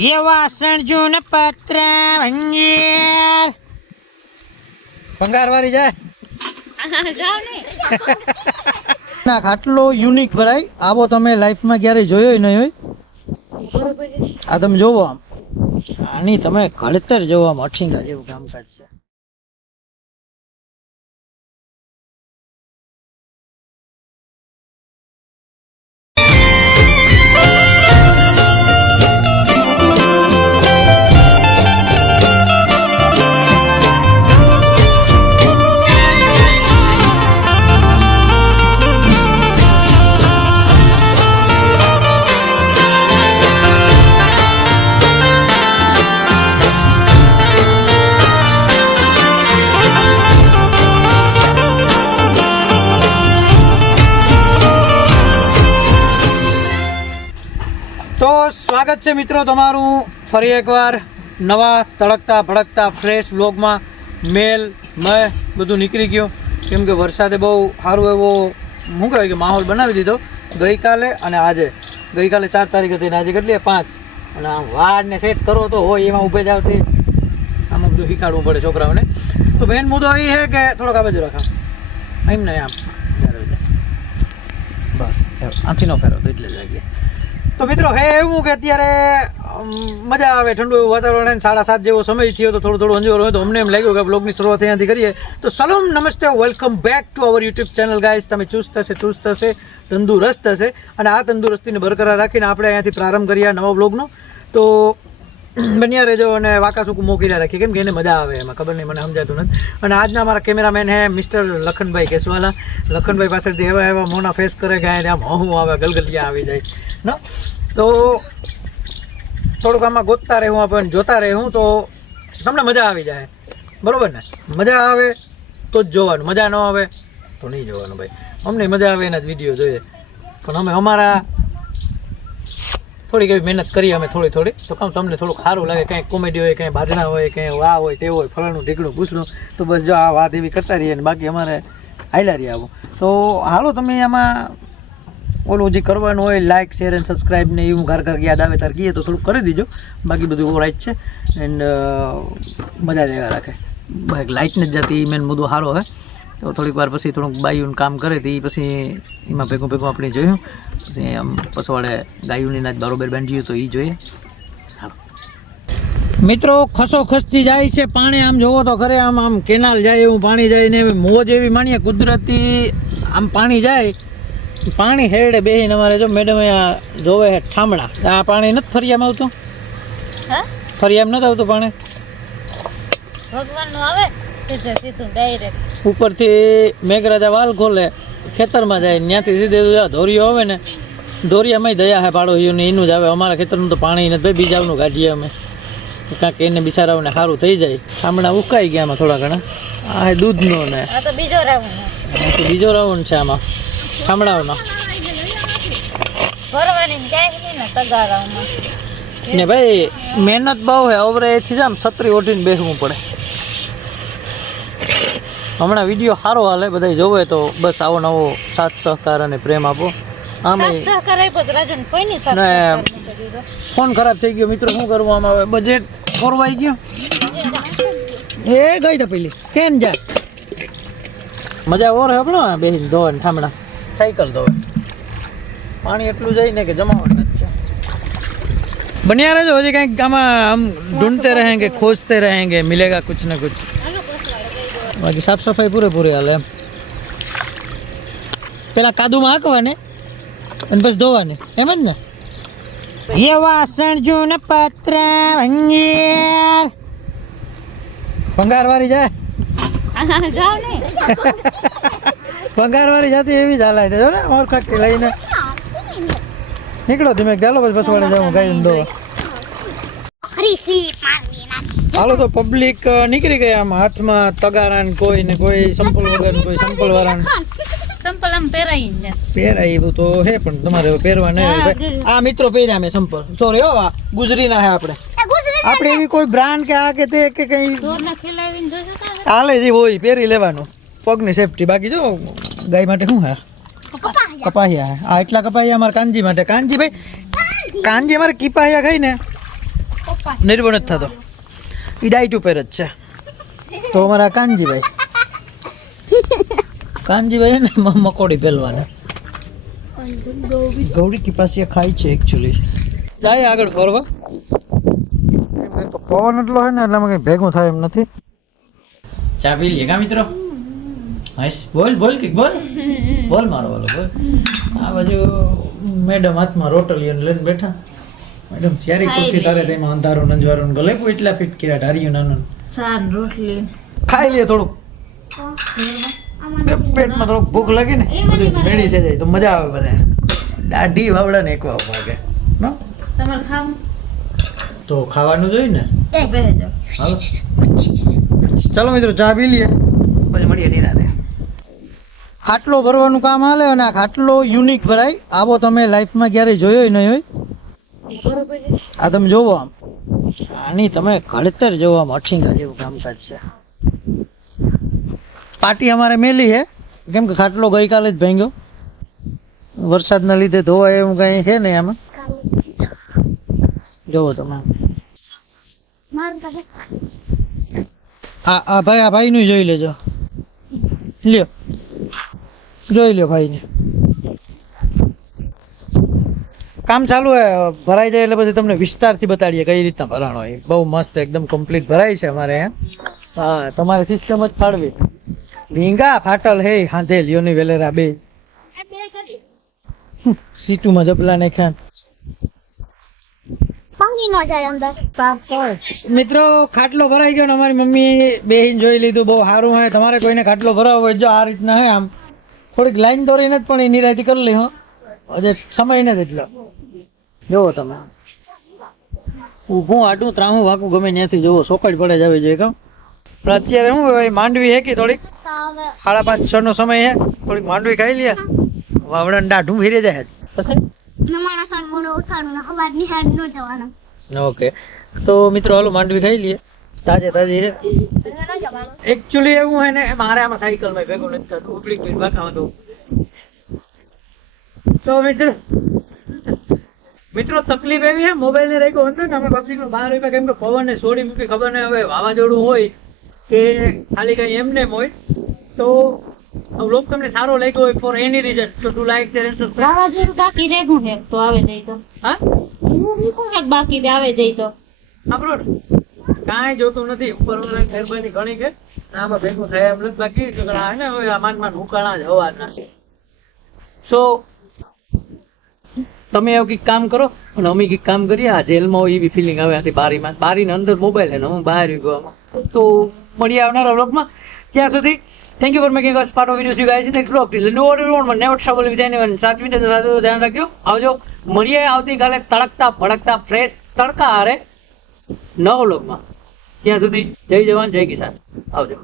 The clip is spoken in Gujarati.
ये वासण जून पत्र भंगीर भंगार वारी जाए ના ખાટલો યુનિક ભરાય આવો તમે લાઈફમાં ક્યારેય જોયો નહીં હોય આ તમે જોવો આમ આની તમે ઘડતર જોવો આમ અઠીંગા જેવું કામકાજ છે તો સ્વાગત છે મિત્રો તમારું ફરી એકવાર નવા તડકતા ભડકતા ફ્રેશ વ્લોગમાં મેલ મેં બધું નીકળી ગયો કેમ કે વરસાદે બહુ સારું એવો શું કહેવાય કે માહોલ બનાવી દીધો ગઈકાલે અને આજે ગઈકાલે 4 તારીખ હતી અને આજે કેટલી 5 અને આમ વાળને સેટ કરો તો હોય એમાં ઊભે જ આવતી આમાં બધું શીખાડવું પડે છોકરાઓને તો મેન મુદ્દો એ છે કે થોડોક આ બાજુ રાખો એમ નહીં આમ બસ આથી ન ફેરો તો એટલે જ લાગીએ તો મિત્રો હે એવું કે અત્યારે મજા આવે ઠંડુ એવું વાતાવરણ 7:30 જેવો સમય થયો તો થોડું અંજવાળું હોય તો અમને એમ લાગ્યું કે બ્લોગની શરૂઆત અહીંયાથી કરીએ તો સલામ નમસ્તે welcome back to our YouTube channel guys તમે ચુસ્ત હશે તંદુરસ્ત હશે અને આ તંદુરસ્તીને બરકરાર રાખીને આપણે અહીંયાથી પ્રારંભ કરીએ નવા બ્લોગનો તો બન્યા રહેજો અને વાકાસુકું મોકીલા રાખીએ કેમ કે એને મજા આવે એમાં ખબર નહીં મને સમજાતું નથી અને આજના અમારા કેમેરામેન હે મિસ્ટર લખનભાઈ કેસવાલા લખનભાઈ પાછળથી એવા મોના ફેસ કરે ગાય આમ હું આવે ગલગલિયા આવી જાય ન તો થોડુંક આમાં ગોતતા રહેવું આપણે જોતા રહેવું તો તમને મજા આવી જાય બરાબર ને મજા આવે તો જ જોવાનું મજા ન આવે તો નહીં જોવાનું ભાઈ અમને મજા આવે એના જ વિડીયો જોઈએ પણ અમે અમારા થોડીક એવી મહેનત કરીએ અમે થોડી તો કામ તમને થોડુંક સારું લાગે કંઈ કોમેડી હોય કંઈ બાજણા હોય કંઈ આ હોય તે હોય ફલાણું ઢીકણું પૂછલું તો બસ જો આ વાત એવી કરતા રહીએ ને બાકી અમારે હાલ્યા રહીએ આવું તો હાલો તમે આમાં ઓલું જે કરવાનું હોય લાઇક શેર એન્ડ સબસ્ક્રાઈબ ને એવું ઘર યાદ આવે તાર કહીએ તો થોડુંક કરી દીજો બાકી બધું ઓરાઈટ છે એન્ડ મજા જ આવ્યા રાખે લાઇટને જ જતી મેન મુદ્દો સારો હોય તો થોડીક વાર પછી થોડુંક બાયુનું કામ કરે તો એ પછી એમાં ભેગું આપણે જોયું પછી આમ પછવાડે ગાયુની નાચ બરોબર બાંધ્યું તો એ જોઈએ મિત્રો ખસો ખસતી જાય છે પાણી આમ જોવો તો ખરે આમ કેનાલ જાય એવું પાણી જાય ને મોજ એવી માણીએ કુદરતી આમ પાણી જાય પાણી હેરડે બેહીને અમારે જો મેડમ અહીંયા જોવે છે ઠામડા આ પાણી નથી ફરિયામાં આવતું ફરિયામાં નથી આવતું પાણી ભગવાનનું આવે સીધું ડાયરેક્ટ ઉપરથી મેઘરાજા વાલ ખોલે ખેતરમાં જાય ત્યાંથી સીધે ધોરીઓ આવે ને ધોરિયામાં દયા હે પાડોશીઓને એનું જ આવે અમારા ખેતરનું તો પાણી નથી ભાઈ બીજાનું કાઢીએ અમે કાંક એને બિચારાઓને સારું થઈ જાય ઠામડા ઉકાઈ ગયા આમાં થોડા ઘણા આ દૂધનો ને બીજો રાઉન્ડ છે આમાં ઠામડાઓનો ને ભાઈ મહેનત બહુ હે અવરે એથી જ આમ છત્રી ઓઢીને બેસવું પડે હમણાં વિડીયો સારો હાલે બધા જોવે તો બસ આવો નવો સાથ સહકાર અને પ્રેમ આપો આમે ફોન ખરાબ થઈ ગયો મિત્રો શું કરવું આમાં હવે બજેટ ખોરવાઈ ગયો એ ગઈ તો પેલી કેમ જાય મજા ઓર હે આપણો બેસીને ધોવે ને ઠામડા સાયકલ ધોવે પાણી એટલું જાય ને કે જમાવટ જ છે બન્યા રહેજો હજી કંઈક આમાં આમ ઢૂંઢતે रहेंगे खोजते रहेंगे मिलेगा कुछ न कुछ બાકી સાફ સફાઈ પૂરેપૂરી હાલે એમ પેલા કાદુમાં હાંકવાને અને બસ ધોવાને એમ જ ને ये वासण जून पत्र भंगीर भंगार वारी जाए ભંગાર વાળી જાતી એવી જ હાલાય જો ને મોર ખાકતી લઈને નીકળો ધીમે ચાલો બસ વડે જાઉં ગાયું દો હાલો તો પબ્લિક નીકળી ગયા આમ હાથમાં તગારાન કોઈ ને કોઈ સંપલ વગર કોઈ સંપલ વાળા સંપલ આમ પહેરાઈ તો હે પણ તમારે પહેરવા નહીં આ મિત્રો પહેર્યા મેં સંપલ સોરી હો ગુજરી ના હે આપણે એવી કોઈ બ્રાન્ડ કે આ કે તે કે કઈ હાલે જે હોય પહેરી લેવાનું પગની સેફટી બાકી જો ગાય માટે શું હે કપાહિયા આ એટલા કપાહિયા અમારે કાંજી માટે કાંજી ભાઈ કાંજી અમારે કીપાહિયા ખાઈ ને નિર્ભર નથી થતો. એ ડાઈટ ઉપર જ છે. તો અમારા કાનજીભાઈ હે ને મકોડી પહેલવાના ગૌરી કી પાસે ખાય છે એકચ્યુઅલી. જાય આગળ ફરવા તો પવન એટલો હોય ને એટલામાં કંઈ ભેગું થાય એમ નથી. ચા પી લઈએ કા મિત્રો? હાઈસ બોલ કે બોલ મારો વાલો બોલ. આ બાજુ મેડમ હાથમાં રોટલીઓ લઈને બેઠા. મેડમ ત્યારે કુર્તી તારે તેમાં અંધારું નંજવારું ગલેપું એટલા ફિટ કર્યા ઢાર્યું નાનું. ચાર રોટલી ખાઈ લે થોડુંક. પેટમાં થોડુંક ભૂખ લાગે ને બધું મેળી થઈ જાય તો મજા આવે. બધા દાઢી વાવડા ને એકવા વાગે નો તમારે ખાવું તો ખાવાનું જોઈએ ને. બેહજો. હાલો ચાલો મિત્રો ચા પી લઈએ પછી મળીએ નિરાંતે. ખાટલો ભરવાનું કામ હાલે અને આ ખાટલો યુનિક ભરાય. આવો તમે લાઈફમાં ક્યારેય જોયો નહીં હોય. આ તમે જોવો આમ આની તમે ઘડતર જોવો આમ અઠીંગા જેવું કામકાજ છે. પાટી અમારે મેલી છે કેમ કે ખાટલો ગઈકાલે જ ભાંગ્યો. વરસાદના લીધે ધોવાય એવું કઈ છે નહીં આમાં. જોવો તમે આ ભાઈ નું જોઈ લેજો. લ્યો જોઈ લ્યો ભાઈને. કામ ચાલુ હે ભરાઈ જાય એટલે પછી તમને વિસ્તારથી બતાડીએ કઈ રીતના ભરાણો હોય. બહુ મસ્ત એકદમ કમ્પ્લીટ ભરાય છે અમારે અહીંયા. હા તમારે સિસ્ટમ જ ફાળવી. ધીંગા ફાટલ હે હાથે લ્યોની વેલેરા બે સીટુમાં જપલા નાખ્યા. મિત્રો ખાટલો ભરાઈ ગયો ને અમારી મમ્મી બેહીને જોઈ લીધું. બહુ સારું હોય. તમારે કોઈને ખાટલો ભરાવો હોય જો આ રીતના હોય આમ થોડીક લાઈન દોરીને જ પણ એ નિરાયતી કરી લે. હો હજે સમય ને જ એટલો જોવો તમે. ઊભું આટું ત્રાહું વાકું ગમે ત્યાંથી જોવો સોકડ પડે જ આવી જોઈએ. પણ અત્યારે શું હોય માંડવી હે કે થોડીક 5:30-6 નો સમય હે. થોડીક માંડવી ખાઈ લે વાવડા દાઢું ફીરે જાય પછી. ઓકે તો મિત્રો હાલો માંડવી ખાઈ લઈએ. તાજી છે એકચ્યુઅલી એવું હોય ને મારે આમાં સાયકલમાં ભેગું નથી થતું. ઉપડી ગયું બાકામાં તો મિત્રો તકલીફ એવી છે મોબાઈલ ને રાખ્યો હતો ને અમે પબ્લિક નો બહાર કેમ કે પવન ને છોડી મૂકી ખબર નહીં હવે વાવાઝોડું હોય કે ખાલી કઈ એમને હોય. તો લોક તમને સારો લાગ્યો હોય ફોર એની રીઝન તો do like share and subscribe. વાવાઝોડું બાકી રેગું હે તો આવે જઈ તો હા બાકી આવે જઈ તો આપણો કાંઈ જોતું નથી. ઉપર મહેરબાની ઘણી કે આમાં ભેગું થાય એમ નથી. બાકી ઝઘડા ને હવે આ માન હુકાણા જ હવાના. સો તમે એવું કંઈક કામ કરો અને અમે કંઈક કામ કરીએ. આ જેલમાં હોય એવી ફિલિંગ આવે આથી બારીની અંદર મોબાઈલ હે ને હું બહાર ગયો આમાં. તો મળીએ આવનારા વ્લોગમાં. ત્યાં સુધી thank you for making us part of videos you guys. Next vlog till no over never trouble with anyone. સાચવીને ધ્યાન રાખજો. આવજો મળીએ આવતીકાલે તડકતા ભડકતા ફ્રેશ તડકા હારે નવા વ્લોગમાં. ત્યાં સુધી જય જવાન જય કિસાન. આવજો.